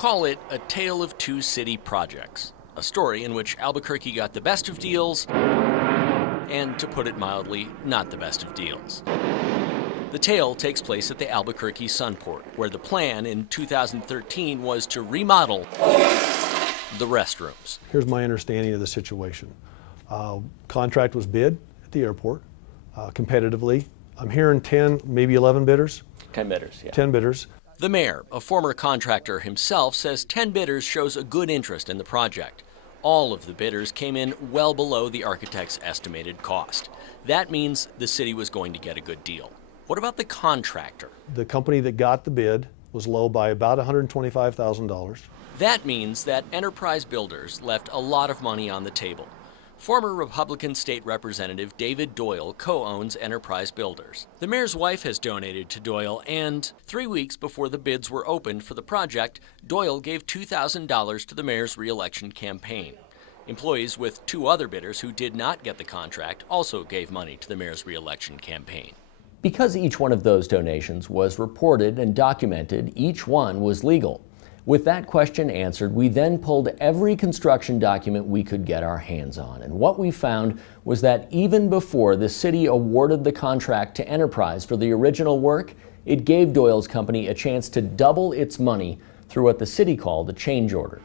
Call it a tale of two city projects, a story in which Albuquerque got the best of deals, and to put it mildly, not the best of deals. The tale takes place at the Albuquerque sunport, where the plan in 2013 was to remodel the restrooms. Here's my understanding of the situation. Contract was bid at the airport competitively. I'm hearing 10, maybe 11 bidders. 10 bidders, yeah. 10 bidders. The mayor, a former contractor himself, says 10 bidders shows a good interest in the project. All of the bidders came in well below the architect's estimated cost. That means the city was going to get a good deal. What about the contractor? The company that got the bid was low by about $125,000. That means that Enterprise Builders left a lot of money on the table. Former Republican State Representative David Doyle co-owns Enterprise Builders. The mayor's wife has donated to Doyle, and 3 weeks before the bids were opened for the project, Doyle gave $2,000 to the mayor's re-election campaign. Employees with two other bidders who did not get the contract also gave money to the mayor's re-election campaign. Because each one of those donations was reported and documented, each one was legal. With that question answered, we then pulled every construction document we could get our hands on. And what we found was that even before the city awarded the contract to Enterprise for the original work, it gave Doyle's company a chance to double its money through what the city called a change order.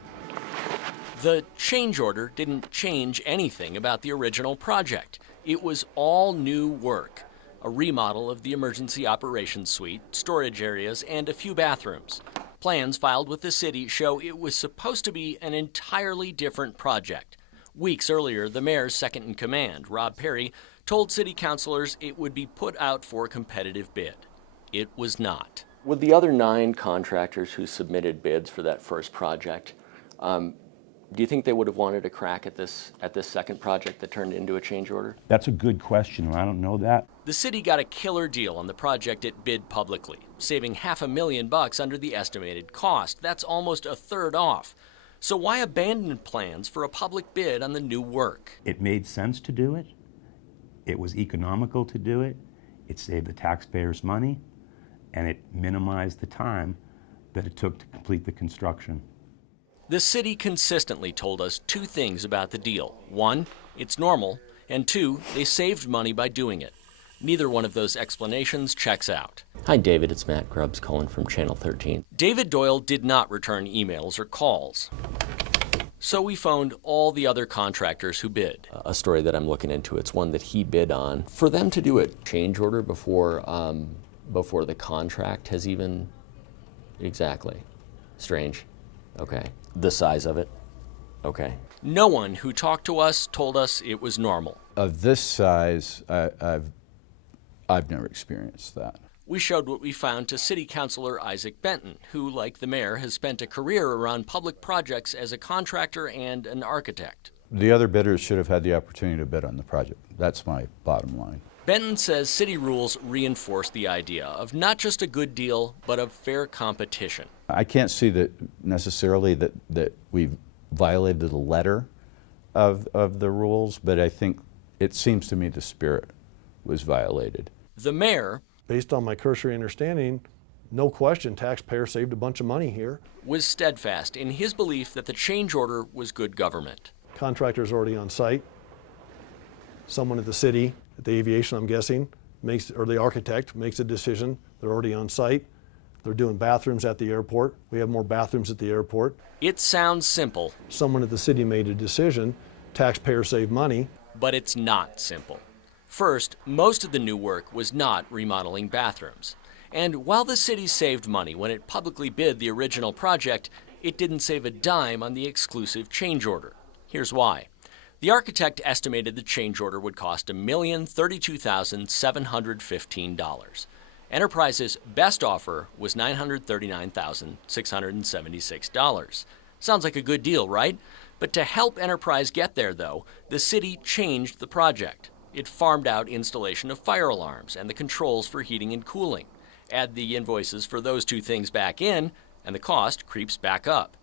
The change order didn't change anything about the original project. It was all new work. A remodel of the emergency operations suite, storage areas, and a few bathrooms. Plans filed with the city show it was supposed to be an entirely different project. Weeks earlier, the mayor's second-in-command, Rob Perry, told city councilors it would be put out for a competitive bid. It was not. With the other 9 contractors who submitted bids for that first project, do you think they would have wanted a crack at this second project that turned into a change order? That's a good question. I don't know that. The city got a killer deal on the project it bid publicly, saving $500,000 under the estimated cost. That's almost a third off. So why abandon plans for a public bid on the new work? It made sense to do it. It was economical to do it. It saved the taxpayers money, and it minimized the time that it took to complete the construction. The city consistently told us 2 things about the deal. 1, it's normal, and 2, they saved money by doing it. Neither one of those explanations checks out. Hi, David. It's Matt Grubbs calling from Channel 13. David Doyle did not return emails or calls. So we phoned all the other contractors who bid. A story that I'm looking into, it's one that he bid on. For them to do a change order before the contract has even... Exactly. Strange. Okay. The size of it? Okay. No one who talked to us told us it was normal. Of this size, I've never experienced that. We showed what we found to City Councilor Isaac Benton, who, like the mayor, has spent a career around public projects as a contractor and an architect. The other bidders should have had the opportunity to bid on the project. That's my bottom line. Benton says city rules reinforce the idea of not just a good deal, but of fair competition. I can't see that necessarily that we've violated the letter of the rules, but I think it seems to me the spirit was violated. The mayor, Based on my cursory understanding, no question taxpayers saved a bunch of money here. was steadfast in his belief that the change order was good government. Contractor's already on site. Someone at the city, at the aviation I'm guessing, or the architect makes a decision. They're already on site. They're doing bathrooms at the airport. We have more bathrooms at the airport. It sounds simple, Someone at the city made a decision. Taxpayers save money. but it's not simple. First, most of the new work was not remodeling bathrooms. And while the city saved money when it publicly bid the original project, it didn't save a dime on the exclusive change order. Here's why. The architect estimated the change order would cost $1,032,715. Enterprise's best offer was $939,676. Sounds like a good deal, right? But to help Enterprise get there, though, the city changed the project. It farmed out installation of fire alarms and the controls for heating and cooling. Add the invoices for those 2 things back in, and the cost creeps back up.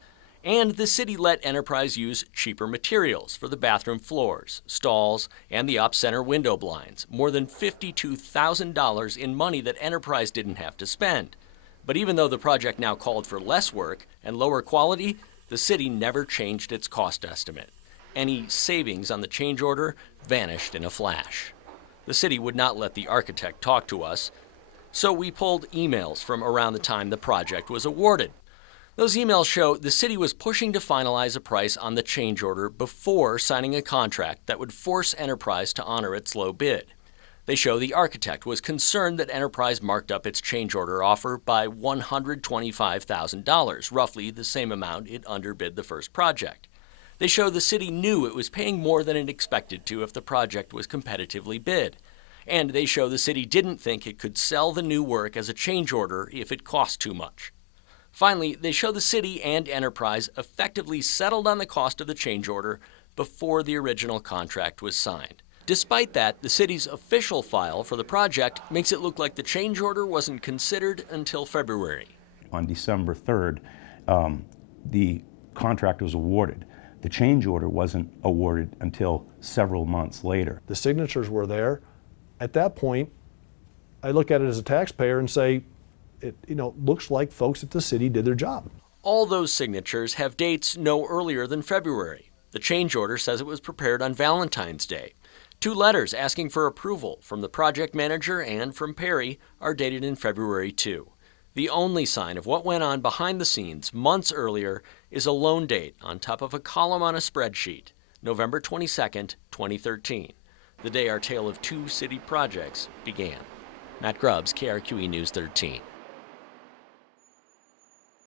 And the city let Enterprise use cheaper materials for the bathroom floors, stalls, and the up-center window blinds, more than $52,000 in money that Enterprise didn't have to spend. But even though the project now called for less work and lower quality, the city never changed its cost estimate. Any savings on the change order vanished in a flash. The city would not let the architect talk to us, so we pulled emails from around the time the project was awarded. Those emails show the city was pushing to finalize a price on the change order before signing a contract that would force Enterprise to honor its low bid. They show the architect was concerned that Enterprise marked up its change order offer by $125,000, roughly the same amount it underbid the first project. They show the city knew it was paying more than it expected to if the project was competitively bid. And they show the city didn't think it could sell the new work as a change order if it cost too much. Finally, they show the city and Enterprise effectively settled on the cost of the change order before the original contract was signed. Despite that, the city's official file for the project makes it look like the change order wasn't considered until February. On December 3rd, the contract was awarded. The change order wasn't awarded until several months later. The signatures were there. At that point, I look at it as a taxpayer and say, it looks like folks at the city did their job. All those signatures have dates no earlier than February. The change order says it was prepared on Valentine's Day. 2 letters asking for approval from the project manager and from Perry are dated in February too. The only sign of what went on behind the scenes months earlier is a loan date on top of a column on a spreadsheet, November 22nd, 2013, the day our tale of 2 city projects began. Matt Grubbs, KRQE News 13.